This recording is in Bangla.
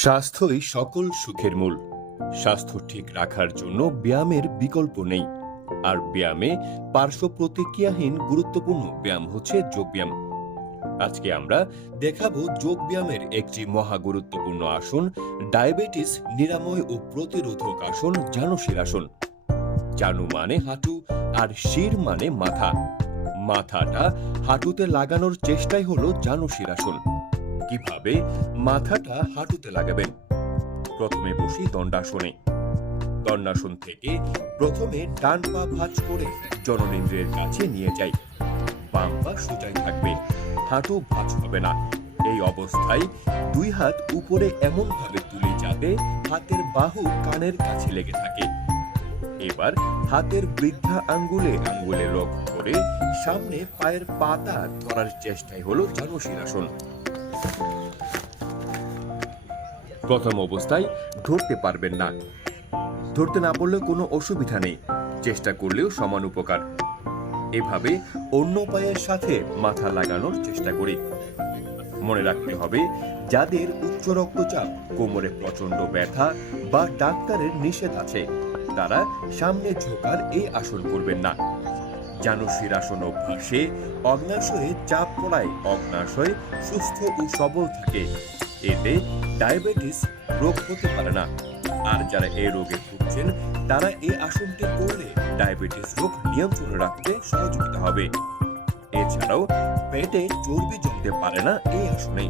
স্বাস্থ্যই সকল সুখের মূল। স্বাস্থ্য ঠিক রাখার জন্য ব্যায়ামের বিকল্প নেই। আর ব্যায়ামে পার্শ্ব প্রতিক্রিয়াহীন গুরুত্বপূর্ণ ব্যায়াম হচ্ছে যোগব্যায়াম। আজকে আমরা দেখাবো যোগব্যায়ামের একটি মহা গুরুত্বপূর্ণ আসন, ডায়াবেটিস নিরাময় ও প্রতিরোধক আসন জানুশিরাসন। জানু মানে হাঁটু আর শির মানে মাথা। মাথাটা হাঁটুতে লাগানোর চেষ্টাই হলো জানুশিরাসন। কিভাবে মাথাটা হাঁটুতে লাগাবেন? প্রথমে বসি দণ্ডাসনে। দণ্ডাসন থেকে প্রথমে ডান পা ভাঁজ করে জননেন্দ্রিয়ের কাছে নিয়ে যাই। বাম পা সোজাই থাকবে, হাঁটু ভাঁজ হবে না। এই অবস্থায় দুই হাত উপরে এমন ভাবে তুলি যাতে হাতের বাহু কানের কাছে লেগে থাকে। এবার হাতের বৃদ্ধা আঙ্গুলে আঙ্গুলে লক্ষ্য করে সামনে পায়ের পাতা ধরার চেষ্টাই হলো জানুশিরাসন। প্রথম অবস্থায় ধরতে পারবেন না। ধরতে না পারলেও কোনো অসুবিধা নেই, চেষ্টা করলেও সমান উপকার। এভাবে অন্য পায়ের সাথে মাথা লাগানোর চেষ্টা করি। মনে রাখতে হবে, যাদের উচ্চ রক্তচাপ, কোমরে প্রচন্ড ব্যথা বা ডাক্তারের নিষেধ আছে, তারা সামনে ঝোঁকার এই আসন করবেন না। জানুশিরাসন অভ্যাসে অগ্নাশয়ে চাপ পড়ায় অগ্নাশয় সুস্থ ও সবল থাকে। এতে ডায়াবেটিস রোগ হতে পারে না। আর যারা এই রোগে ভুগছেন, তারা এই আসনটি করলে ডায়াবেটিস রোগ নিয়ন্ত্রণে রাখতে সহযোগিতা হবে। এছাড়াও পেটে চর্বি জমতে পারে না এই আসনে।